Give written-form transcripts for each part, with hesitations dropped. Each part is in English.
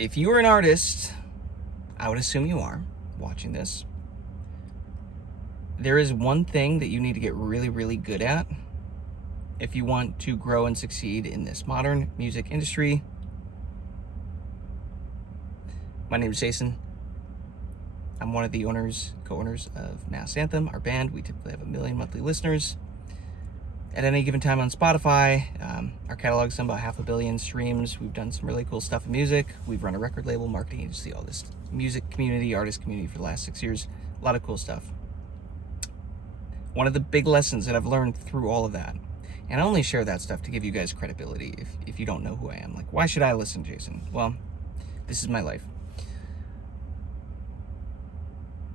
if you are an artist, I would assume you are watching this, there is one thing that you need to get really, really good at if you want to grow and succeed in this modern music industry. My name is Jason. I'm one of the co-owners of Mass Anthem, our band. We typically have 1 million monthly listeners at any given time on Spotify. Our catalog's done about 500 million streams. We've done some really cool stuff in music. We've run a record label, marketing agency, all this music community, artist community for the last 6 years. A lot of cool stuff. One of the big lessons that I've learned through all of that, and I only share that stuff to give you guys credibility if you don't know who I am. Like, why should I listen to Jason? Well, this is my life.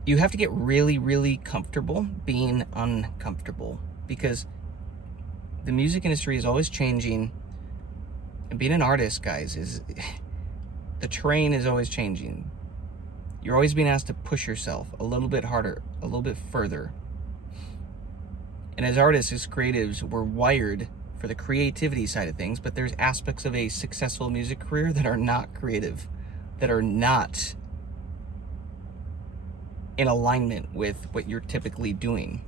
You have to get really, really comfortable being uncomfortable, because the music industry is always changing, and being an artist, guys, is the terrain is always changing. You're always being asked to push yourself a little bit harder, a little bit further. And as artists, as creatives, we're wired for the creativity side of things, but there's aspects of a successful music career that are not creative, that are not in alignment with what you're typically doing.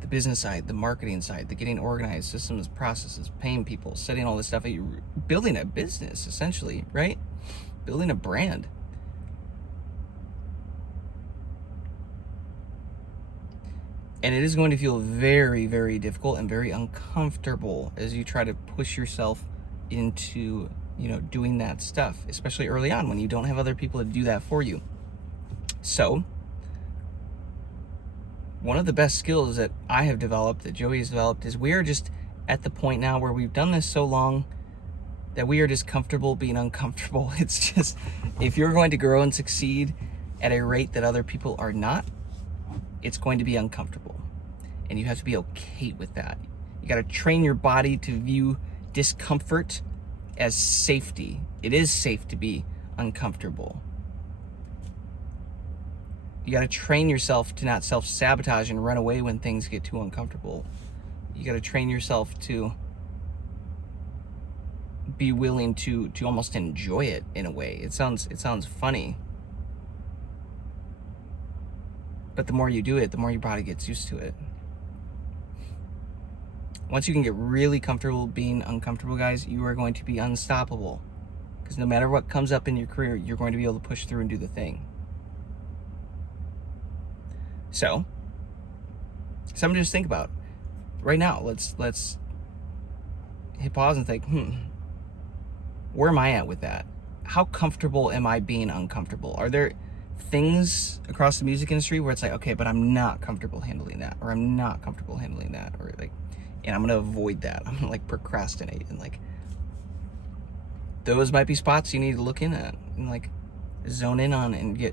The business side, the marketing side, the getting organized, systems, processes, paying people, setting all this stuff. You're building a business, essentially, right? Building a brand. And it is going to feel very, very difficult and very uncomfortable as you try to push yourself into, doing that stuff, especially early on when you don't have other people to do that for you. So, one of the best skills that I have developed, that Joey has developed, is we are just at the point now where we've done this so long that we are just comfortable being uncomfortable. It's just, if you're going to grow and succeed at a rate that other people are not, it's going to be uncomfortable. And you have to be okay with that. You got to train your body to view discomfort as safety. It is safe to be uncomfortable. You got to train yourself to not self-sabotage and run away when things get too uncomfortable. You got to train yourself to be willing to almost enjoy it in a way. It sounds funny. But the more you do it, the more your body gets used to it. Once you can get really comfortable being uncomfortable, guys, you are going to be unstoppable. Because no matter what comes up in your career, you're going to be able to push through and do the thing. So, something to just think about. Right now, let's hit pause and think, where am I at with that? How comfortable am I being uncomfortable? Are there things across the music industry where it's like, okay, but I'm not comfortable handling that, or I'm not comfortable handling that, or like, and I'm gonna avoid that. I'm gonna like procrastinate, and like, those might be spots you need to look in at and like zone in on and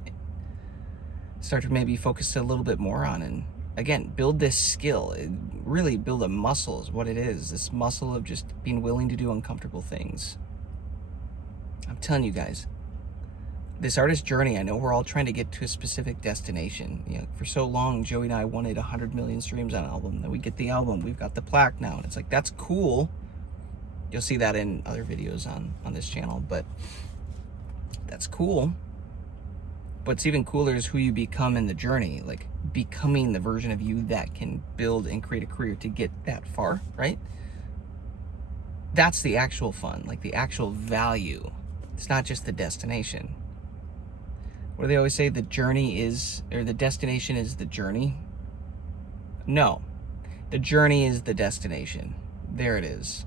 start to maybe focus a little bit more on, and again, build this skill. Really build a muscle is what it is. This muscle of just being willing to do uncomfortable things. I'm telling you guys, this artist journey, I know we're all trying to get to a specific destination. For so long, Joey and I wanted 100 million streams on an album. Then we get the album, we've got the plaque now, and it's like, that's cool. You'll see that in other videos on this channel, but that's cool. What's even cooler is who you become in the journey, like becoming the version of you that can build and create a career to get that far, right? That's the actual fun, like the actual value. It's not just the destination. What do they always say? The destination is the journey? No, the journey is the destination. There it is.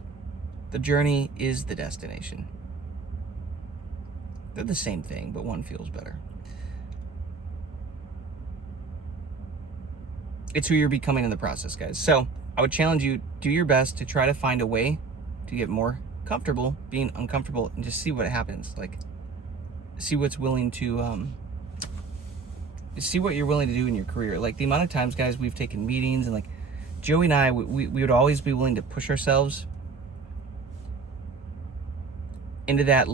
The journey is the destination. They're the same thing, but one feels better. It's who you're becoming in the process, guys. So I would challenge you, do your best to try to find a way to get more comfortable being uncomfortable, and just see what happens. Like, see what's willing to, see what you're willing to do in your career. Like, the amount of times, guys, we've taken meetings, and like Joey and I, we would always be willing to push ourselves into that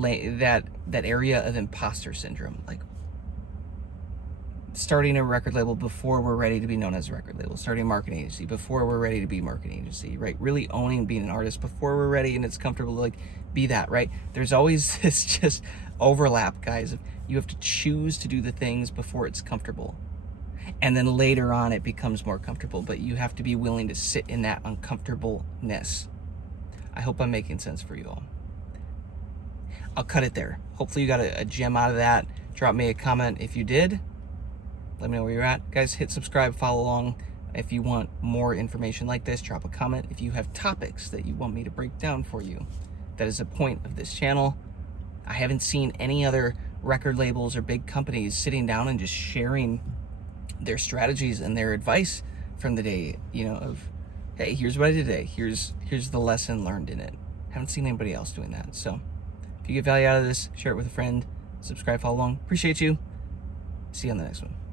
area of imposter syndrome. Like, starting a record label before we're ready to be known as a record label, starting a marketing agency before we're ready to be a marketing agency, right? Really owning being an artist before we're ready and it's comfortable to like be that, right? There's always this just overlap, guys. You have to choose to do the things before it's comfortable. And then later on it becomes more comfortable, but you have to be willing to sit in that uncomfortableness. I hope I'm making sense for you all. I'll cut it there. Hopefully you got a gem out of that. Drop me a comment if you did. Let me know where you're at. Guys, hit subscribe, follow along. If you want more information like this, drop a comment. If you have topics that you want me to break down for you, that is the point of this channel. I haven't seen any other record labels or big companies sitting down and just sharing their strategies and their advice from the day, you know, of, hey, here's what I did today. Here's the lesson learned in it. Haven't seen anybody else doing that. So if you get value out of this, share it with a friend, subscribe, follow along. Appreciate you. See you on the next one.